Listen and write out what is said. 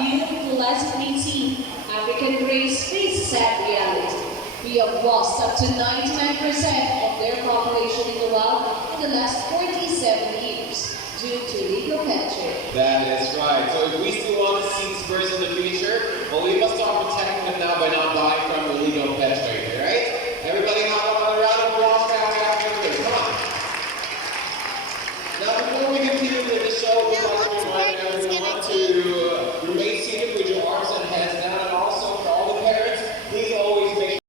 Youth of the last 18, African race faces sad reality. We have lost up to 99% of their population in the wild in the last 47 years due to illegal pet trade. That is right. So if we still want to see birds in the future, well, we must start protecting them now by not buying from illegal pet trade, right? Everybody have another round of applause for African birds. Come on. Now, before we continue with the show, we'd like